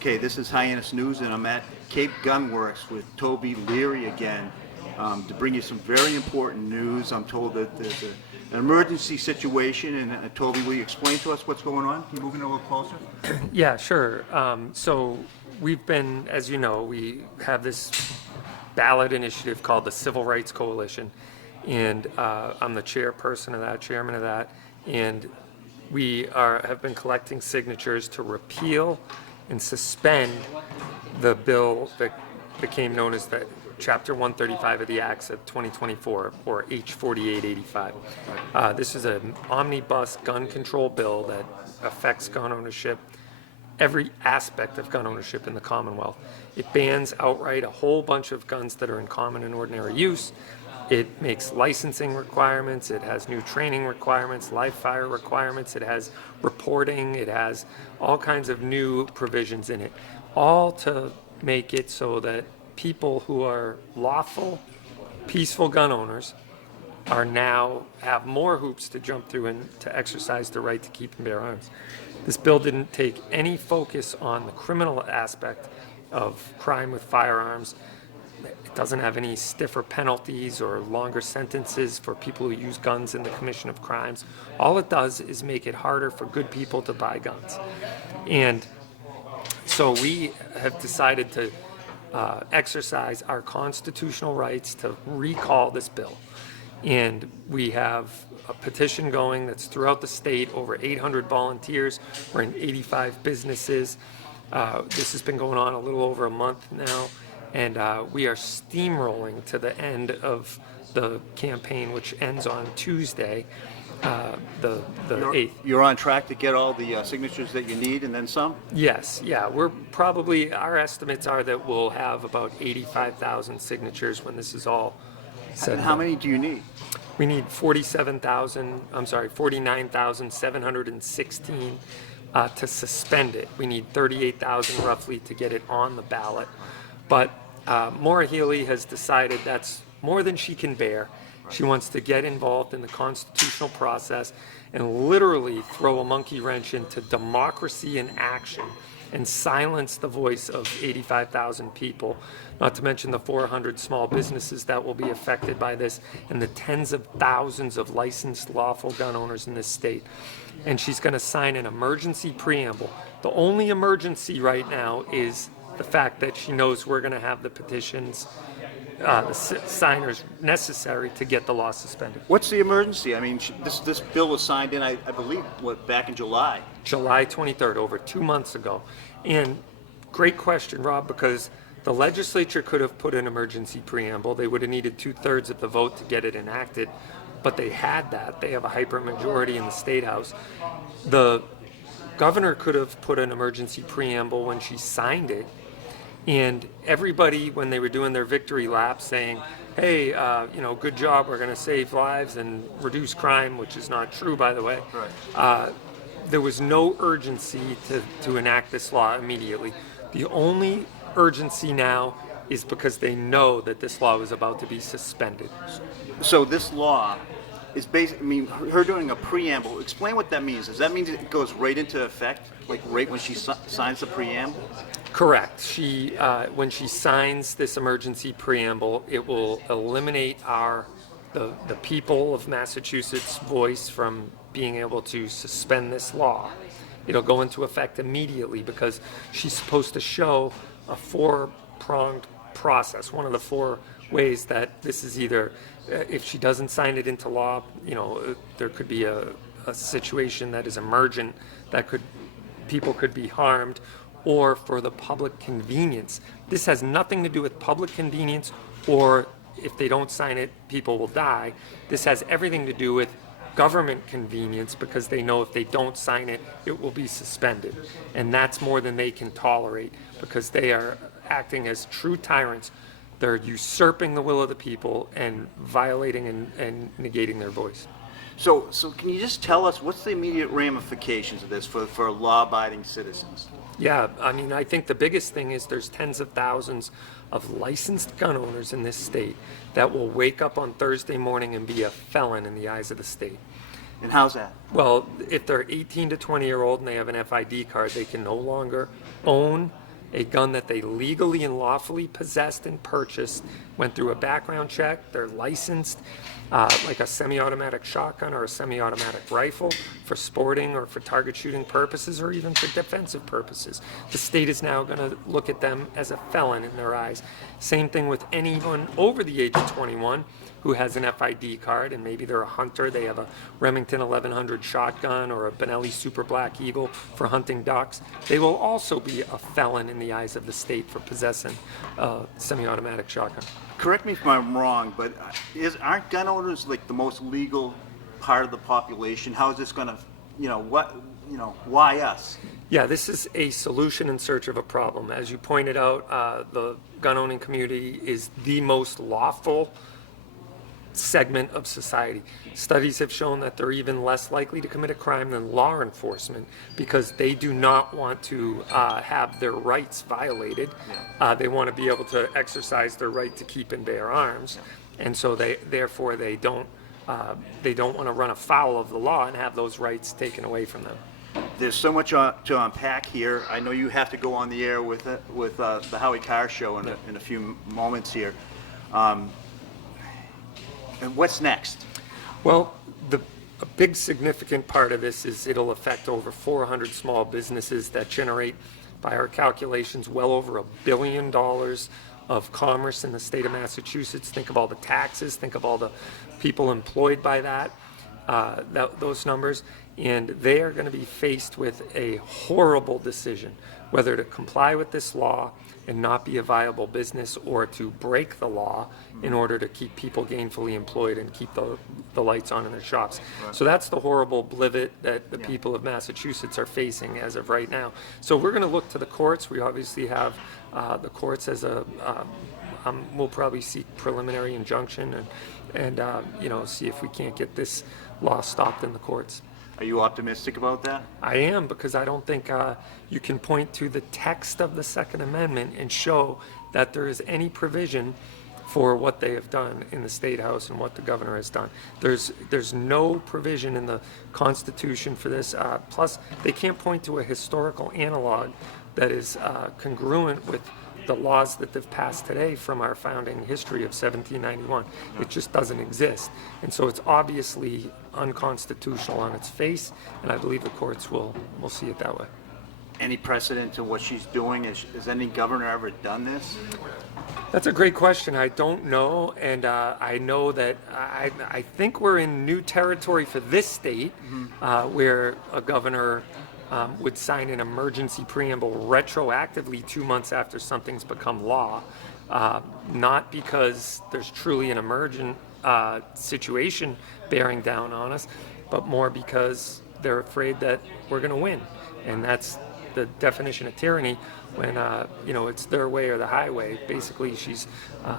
Okay, this is Hyannis News, and I'm at Cape Gun Works with TOBY LEARY again to bring you some very important news. I'm told that there's an emergency situation, and TOBY, will you explain to us what's going on? Can you move in a little closer? Yeah, sure. So we've been, as you know, we have this ballot initiative called the Civil Rights Coalition, and I'm the chairperson of that, chairman of that, and we have been collecting signatures to repeal and suspend the bill that became known as the Chapter 135 of the Acts of 2024, or H4885. This is an omnibus gun control bill that affects gun ownership, every aspect of gun ownership in the Commonwealth. It bans outright a whole bunch of guns that are in common and ordinary use. It makes licensing requirements, it has new training requirements, live fire requirements, it has reporting, it has all kinds of new provisions in it, all to make it so that people who are lawful, peaceful gun owners are now have more hoops to jump through and to exercise the right to keep and bear arms. This bill didn't take any focus on the criminal aspect of crime with firearms. It doesn't have any stiffer penalties or longer sentences for people who use guns in the commission of crimes. All it does is make it harder for good people to buy guns. And so we have decided to exercise our constitutional rights to recall this bill. And we have a petition going that's throughout the state, over 800 volunteers. We're in 85 businesses. This has been going on a little over a month now. And we are steamrolling to the end of the campaign, which ends on Tuesday, the 8th. You're on track to get all the signatures that you need and then some? Yes, yeah. We're probably, our estimates are that we'll have about 85,000 signatures when this is all said. And how many do you need? We need 49,716 to suspend it. We need 38,000 roughly to get it on the ballot. But Maura Healey has decided that's more than she can bear. She wants to get involved in the constitutional process and literally throw a monkey wrench into democracy in action and silence the voice of 85,000 people, not to mention the 400 small businesses that will be affected by this and the tens of thousands of licensed lawful gun owners in this state. And she's going to sign an emergency preamble. The only emergency right now is the fact that she knows we're going to have the petitions, the signers necessary to get the law suspended. What's the emergency? I mean, this bill was signed in, I believe, back in July? July 23rd, over 2 months ago. And great question, Rob, because the legislature could have put an emergency preamble. They would have needed 2/3 of the vote to get it enacted, but they had that. They have a hypermajority in the State House. The governor could have put an emergency preamble when she signed it, and everybody, when they were doing their victory lap, saying, hey, good job, we're going to save lives and reduce crime, which is not true, by the way. Right. There was no urgency to enact this law immediately. The only urgency now is because they know that this law is about to be suspended. So this law is basically, I mean, her doing a preamble, explain what that means. Does that mean it goes right into effect, like right when she signs the preamble? Correct. She, when she signs this emergency preamble, it will eliminate the people of Massachusetts' voice from being able to suspend this law. It'll go into effect immediately because she's supposed to show a four-pronged process. One of the four ways that this is either, if she doesn't sign it into law, there could be a situation that is emergent that people could be harmed, or for the public convenience. This has nothing to do with public convenience or if they don't sign it, people will die. This has everything to do with government convenience because they know if they don't sign it, it will be suspended. And that's more than they can tolerate because they are acting as true tyrants. They're usurping the will of the people and violating and negating their voice. So can you just tell us what's the immediate ramifications of this for law-abiding citizens? Yeah, I mean, I think the biggest thing is there's tens of thousands of licensed gun owners in this state that will wake up on Thursday morning and be a felon in the eyes of the state. And how's that? Well, if they're 18 to 20-year-old and they have an FID card, they can no longer own, a gun that they legally and lawfully possessed and purchased, went through a background check, they're licensed, like a semi-automatic shotgun or a semi-automatic rifle for sporting or for target shooting purposes or even for defensive purposes. The state is now going to look at them as a felon in their eyes. Same thing with anyone over the age of 21 who has an FID card, and maybe they're a hunter, they have a Remington 1100 shotgun or a Benelli Super Black Eagle for hunting ducks. They will also be a felon in the eyes of the state for possessing a semi-automatic shotgun. Correct me if I'm wrong, but aren't gun owners like the most legal part of the population? How is this going to, why us? Yeah, this is a solution in search of a problem. As you pointed out, the gun owning community is the most lawful segment of society. Studies have shown that they're even less likely to commit a crime than law enforcement because they do not want to have their rights violated. They want to be able to exercise their right to keep and bear arms, and so they don't want to run afoul of the law and have those rights taken away from them. There's so much to unpack here. I know you have to go on the air with the Howie Carr Show in a few moments here. And what's next? Well, a big significant part of this is it'll affect over 400 small businesses that generate, by our calculations, well over $1 billion of commerce in the state of Massachusetts. Think of all the taxes, think of all the people employed by those numbers, and they are going to be faced with a horrible decision, whether to comply with this law and not be a viable business or to break the law in order to keep people gainfully employed and keep the lights on in their shops. Right. So that's the horrible blivet that the people of Massachusetts are facing as of right now. So we're going to look to the courts. We obviously have the courts as we'll probably seek preliminary injunction and see if we can't get this law stopped in the courts. Are you optimistic about that? I am, because I don't think you can point to the text of the Second Amendment and show that there is any provision for what they have done in the State House and what the governor has done. There's no provision in the Constitution for this. Plus, they can't point to a historical analog that is congruent with the laws that they've passed today from our founding history of 1791. It just doesn't exist. And so it's obviously unconstitutional on its face, and I believe the courts will see it that way. Any precedent to what she's doing? Has any governor ever done this? That's a great question. I don't know, and I know that I think we're in new territory for this state, where a governor would sign an emergency preamble retroactively 2 months after something's become law, not because there's truly an emergent situation bearing down on us, but more because they're afraid that we're going to win. And that's the definition of tyranny when, it's their way or the highway. Basically, she's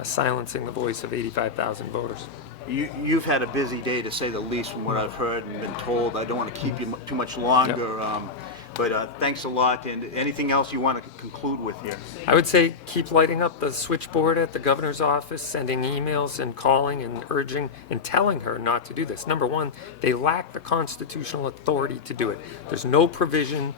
silencing the voice of 85,000 voters. You've had a busy day, to say the least, from what I've heard and been told. I don't want to keep you too much longer, but thanks a lot. And anything else you want to conclude with here? I would say keep lighting up the switchboard at the governor's office, sending emails and calling and urging and telling her not to do this. Number one, they lack the constitutional authority to do it. There's no provision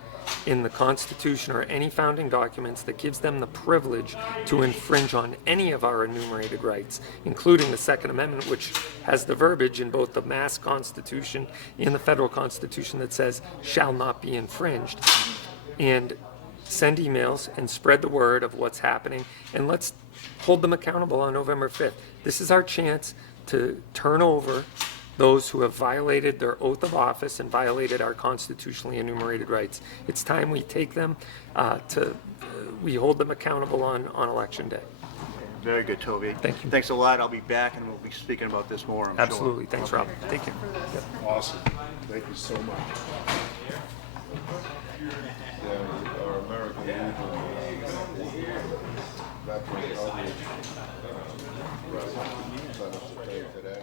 in the Constitution or any founding documents that gives them the privilege to infringe on any of our enumerated rights, including the Second Amendment, which has the verbiage in both the Mass Constitution and the Federal Constitution that says shall not be infringed. And send emails and spread the word of what's happening, and let's hold them accountable on November 5th. This is our chance to turn over those who have violated their oath of office and violated our constitutionally enumerated rights. It's time we take them we hold them accountable on Election Day. Very good, Toby. Thank you. Thanks a lot. I'll be back and we'll be speaking about this more, I'm Absolutely. sure. Thanks, Rob. Thank you. Yep. Awesome. Thank you so much. Our American Legion veteran outreach president sent us a tape today.